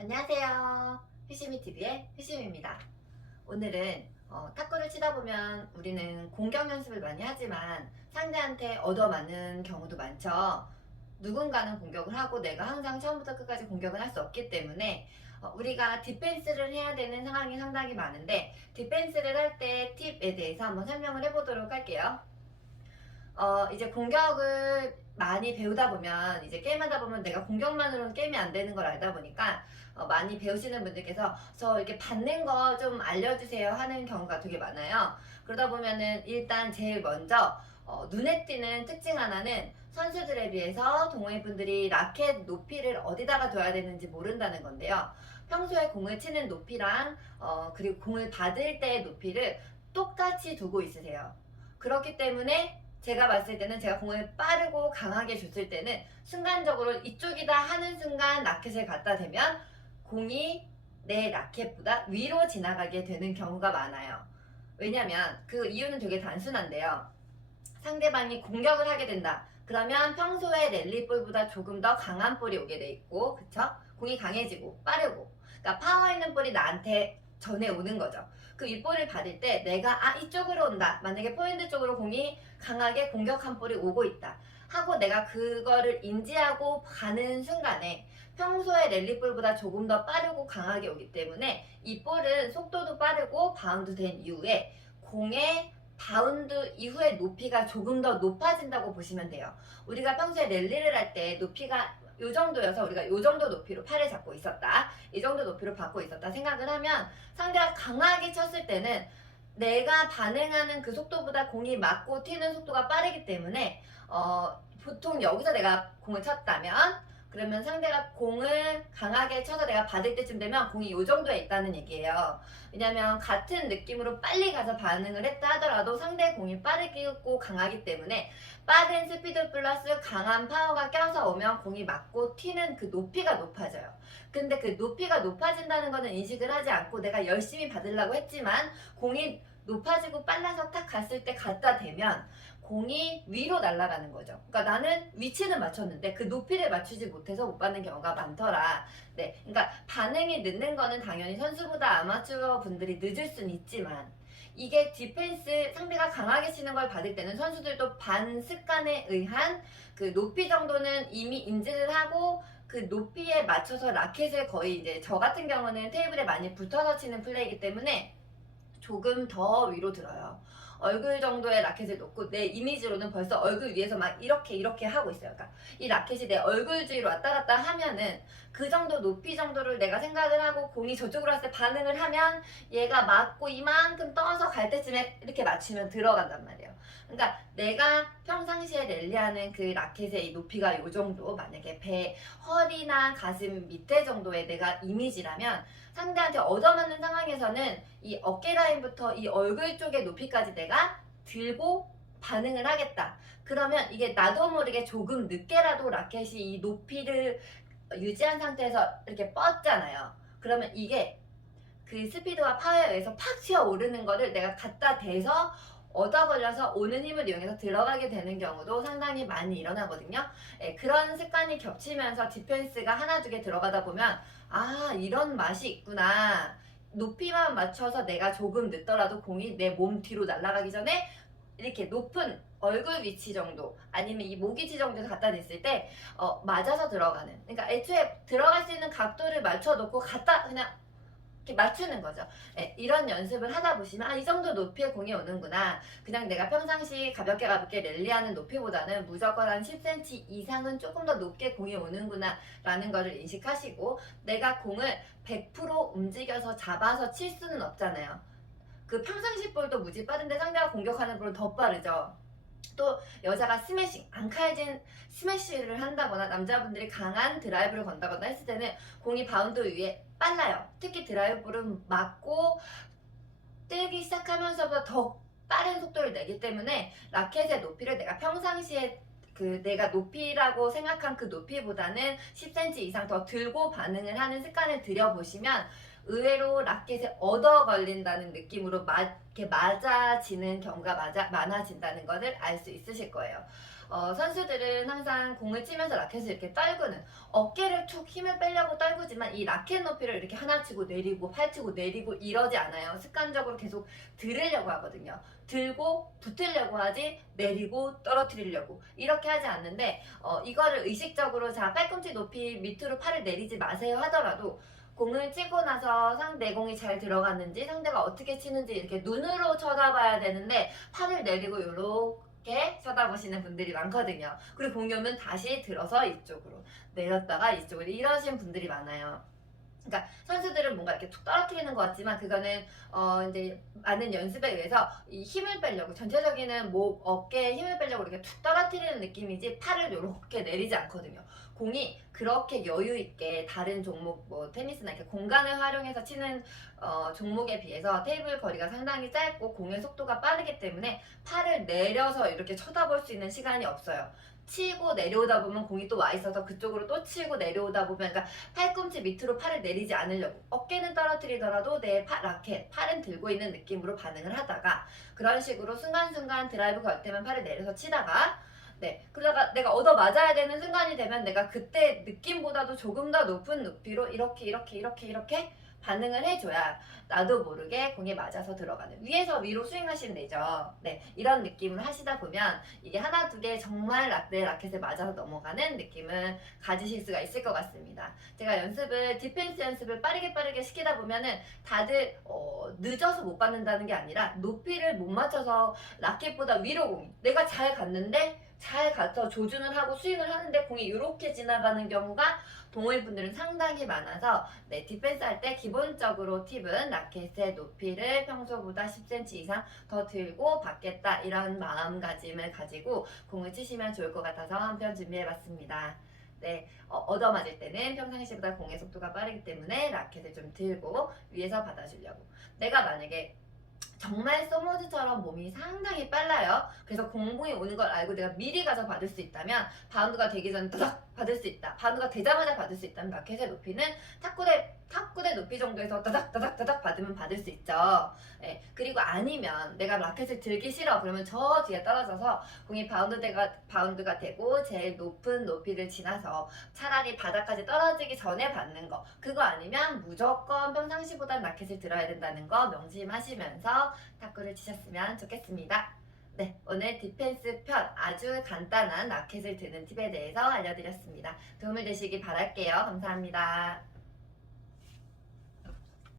안녕하세요. 휴시미TV의 휴시미입니다. 오늘은 탁구를 치다 보면 우리는 공격 연습을 많이 하지만 상대한테 얻어맞는 경우도 많죠. 누군가는 공격을 하고 내가 항상 처음부터 끝까지 공격을 할 수 없기 때문에 우리가 디펜스를 해야 되는 상황이 상당히 많은데 디펜스를 할 때 팁에 대해서 한번 설명을 해보도록 할게요. 이제 공격을 많이 배우다 보면 이제 게임하다 보면 내가 공격만으로는 게임이 안 되는 걸 알다 보니까 많이 배우시는 분들께서 저 이렇게 받는 거 좀 알려주세요 하는 경우가 되게 많아요. 그러다 보면은 일단 제일 먼저 눈에 띄는 특징 하나는 선수들에 비해서 동호인분들이 라켓 높이를 어디다가 둬야 되는지 모른다는 건데요. 평소에 공을 치는 높이랑 그리고 공을 받을 때의 높이를 똑같이 두고 있으세요. 그렇기 때문에 제가 봤을 때는 제가 공을 빠르고 강하게 줬을 때는 순간적으로 이쪽이다 하는 순간 라켓을 갖다 대면 공이 내 라켓보다 위로 지나가게 되는 경우가 많아요. 왜냐면 그 이유는 되게 단순한데요. 상대방이 공격을 하게 된다. 그러면 평소에 랠리볼보다 조금 더 강한 볼이 오게 돼 있고, 그쵸? 공이 강해지고 빠르고, 그러니까 파워 있는 볼이 나한테 전에 오는 거죠. 그 윗볼을 받을 때 내가 이쪽으로 온다. 만약에 포핸드 쪽으로 공이 강하게 공격한 볼이 오고 있다. 하고 내가 그거를 인지하고 가는 순간에 평소에 랠리볼보다 조금 더 빠르고 강하게 오기 때문에 이 볼은 속도도 빠르고 바운드 된 이후에 공의 바운드 이후에 높이가 조금 더 높아진다고 보시면 돼요. 우리가 평소에 랠리를 할 때 높이가 이 정도여서 우리가 이 정도 높이로 팔을 잡고 있었다. 이 정도 높이로 받고 있었다 생각을 하면 상대가 강하게 쳤을 때는 내가 반응하는 그 속도보다 공이 맞고 튀는 속도가 빠르기 때문에 보통 여기서 내가 공을 쳤다면 그러면 상대가 공을 강하게 쳐서 내가 받을 때쯤 되면 공이 이 정도에 있다는 얘기예요. 왜냐면 같은 느낌으로 빨리 가서 반응을 했다 하더라도 상대의 공이 빠르고 강하기 때문에 빠른 스피드 플러스 강한 파워가 껴서 오면 공이 맞고 튀는 그 높이가 높아져요. 근데 그 높이가 높아진다는 거는 인식을 하지 않고 내가 열심히 받으려고 했지만 공이 높아지고 빨라서 탁 갔을 때 갖다 대면 공이 위로 날아가는 거죠. 그러니까 나는 위치는 맞췄는데 그 높이를 맞추지 못해서 못 받는 경우가 많더라. 네, 그러니까 반응이 늦는 거는 당연히 선수보다 아마추어 분들이 늦을 수는 있지만 이게 디펜스 상대가 강하게 치는 걸 받을 때는 선수들도 반습관에 의한 그 높이 정도는 이미 인지를 하고 그 높이에 맞춰서 라켓을 거의 이제 저 같은 경우는 테이블에 많이 붙어서 치는 플레이이기 때문에 조금 더 위로 들어요. 얼굴 정도의 라켓을 놓고 내 이미지로는 벌써 얼굴 위에서 막 이렇게 하고 있어요. 그러니까 이 라켓이 내 얼굴 주위로 왔다 갔다 하면은 그 정도 높이 정도를 내가 생각을 하고 공이 저쪽으로 왔을 때 반응을 하면 얘가 맞고 이만큼 떠서 갈 때쯤에 이렇게 맞추면 들어간단 말이에요. 그러니까 내가 평상시에 랠리하는 그 라켓의 이 높이가 이 정도, 만약에 배, 허리나 가슴 밑에 정도의 내가 이미지라면 상대한테 얻어맞는 상황에서는 이 어깨 라인부터 이 얼굴 쪽의 높이까지 내가 들고 반응을 하겠다. 그러면 이게 나도 모르게 조금 늦게라도 라켓이 이 높이를 유지한 상태에서 이렇게 뻗잖아요. 그러면 이게 그 스피드와 파워에 의해서 팍 튀어오르는 거를 내가 갖다 대서 얻어 걸려서 오는 힘을 이용해서 들어가게 되는 경우도 상당히 많이 일어나거든요. 그런 습관이 겹치면서 디펜스가 하나 두 개 들어가다 보면 이런 맛이 있구나. 높이만 맞춰서 내가 조금 늦더라도 공이 내 몸 뒤로 날아가기 전에 이렇게 높은 얼굴 위치 정도 아니면 이 목 위치 정도에서 갖다 댔을 때 맞아서 들어가는, 그러니까 애초에 들어갈 수 있는 각도를 맞춰놓고 갖다 그냥 이렇게 맞추는 거죠. 네, 이런 연습을 하다 보시면 이 정도 높이의 공이 오는구나. 그냥 내가 평상시 가볍게 랠리하는 높이보다는 무조건 한 10cm 이상은 조금 더 높게 공이 오는구나 라는 거를 인식하시고, 내가 공을 100% 움직여서 잡아서 칠 수는 없잖아요. 그 평상시 볼도 무지 빠른데 상대가 공격하는 볼은 더 빠르죠. 또 여자가 스매싱, 앙칼진 스매시를 한다거나 남자분들이 강한 드라이브를 건다거나 했을 때는 공이 바운드 위에 빨라요. 특히 드라이브볼은 맞고 뜨기 시작하면서부터 더 빠른 속도를 내기 때문에 라켓의 높이를 내가 평상시에 내가 높이라고 생각한 그 높이보다는 10cm 이상 더 들고 반응을 하는 습관을 들여보시면 의외로 라켓에 얻어 걸린다는 느낌으로 이렇게 맞아지는 경우가 많아진다는 것을 알 수 있으실 거예요. 선수들은 항상 공을 치면서 라켓을 이렇게 떨구는 어깨를 툭 힘을 빼려고 떨구지만 이 라켓 높이를 이렇게 하나 치고 내리고 팔 치고 내리고 이러지 않아요. 습관적으로 계속 들으려고 하거든요. 들고 붙으려고 하지 내리고 떨어뜨리려고 이렇게 하지 않는데 이거를 의식적으로 자 팔꿈치 높이 밑으로 팔을 내리지 마세요 하더라도 공을 치고 나서 상대 공이 잘 들어갔는지 상대가 어떻게 치는지 이렇게 눈으로 쳐다봐야 되는데 팔을 내리고 이렇게 쳐다보시는 분들이 많거든요. 그리고 공이 오면 다시 들어서 이쪽으로 내렸다가 이쪽으로 이러신 분들이 많아요. 그러니까 선수들은 뭔가 이렇게 툭 떨어뜨리는 것 같지만 그거는 이제 많은 연습에 의해서 이 힘을 빼려고 전체적인 목 어깨에 힘을 빼려고 이렇게 툭 떨어뜨리는 느낌이지 팔을 이렇게 내리지 않거든요. 공이 그렇게 여유 있게 다른 종목 뭐 테니스나 이렇게 공간을 활용해서 치는 종목에 비해서 테이블 거리가 상당히 짧고 공의 속도가 빠르기 때문에 팔을 내려서 이렇게 쳐다볼 수 있는 시간이 없어요. 치고 내려오다 보면 공이 또 와 있어서 그쪽으로 또 치고 내려오다 보면 그러니까 팔꿈치 밑으로 팔을 내리지 않으려고 어깨는 떨어뜨리더라도 내 라켓 팔은 들고 있는 느낌으로 반응을 하다가 그런 식으로 순간순간 드라이브 걸 때만 팔을 내려서 치다가 그러다가 내가 얻어 맞아야 되는 순간이 되면 내가 그때 느낌보다도 조금 더 높은 높이로 이렇게 반응을 해줘야 나도 모르게 공에 맞아서 들어가는 위에서 위로 스윙하시면 되죠. 이런 느낌을 하시다 보면 이게 하나 두 개 정말 내 라켓에 맞아서 넘어가는 느낌을 가지실 수가 있을 것 같습니다. 제가 디펜스 연습을 빠르게 시키다 보면은 다들 늦어서 못 받는다는 게 아니라 높이를 못 맞춰서 라켓보다 위로 공이 내가 잘 갔는데 잘 가서 조준을 하고 스윙을 하는데 공이 이렇게 지나가는 경우가 동호인분들은 상당히 많아서 디펜스 할 때 기본적으로 팁은 라켓의 높이를 평소보다 10cm 이상 더 들고 받겠다 이런 마음가짐을 가지고 공을 치시면 좋을 것 같아서 한 편 준비해봤습니다. 얻어맞을 때는 평상시보다 공의 속도가 빠르기 때문에 라켓을 좀 들고 위에서 받아주려고 내가 만약에 정말 소모즈처럼 몸이 상당히 빨라요. 그래서 공이 오는 걸 알고 내가 미리 가서 받을 수 있다면 바운드가 되기 전에 따닥 받을 수 있다. 바운드가 되자마자 받을 수 있다면 라켓의 높이는 탁구대 높이 정도에서 따닥 받으면 받을 수 있죠. 그리고 아니면 내가 라켓을 들기 싫어 그러면 저 뒤에 떨어져서 공이 바운드가 되고 제일 높은 높이를 지나서 차라리 바닥까지 떨어지기 전에 받는 거 그거 아니면 무조건 평상시보다 라켓을 들어야 된다는 거 명심하시면서 탁구를 치셨으면 좋겠습니다. 오늘 디펜스 편 아주 간단한 라켓을 드는 팁에 대해서 알려드렸습니다. 도움이 되시길 바랄게요. 감사합니다.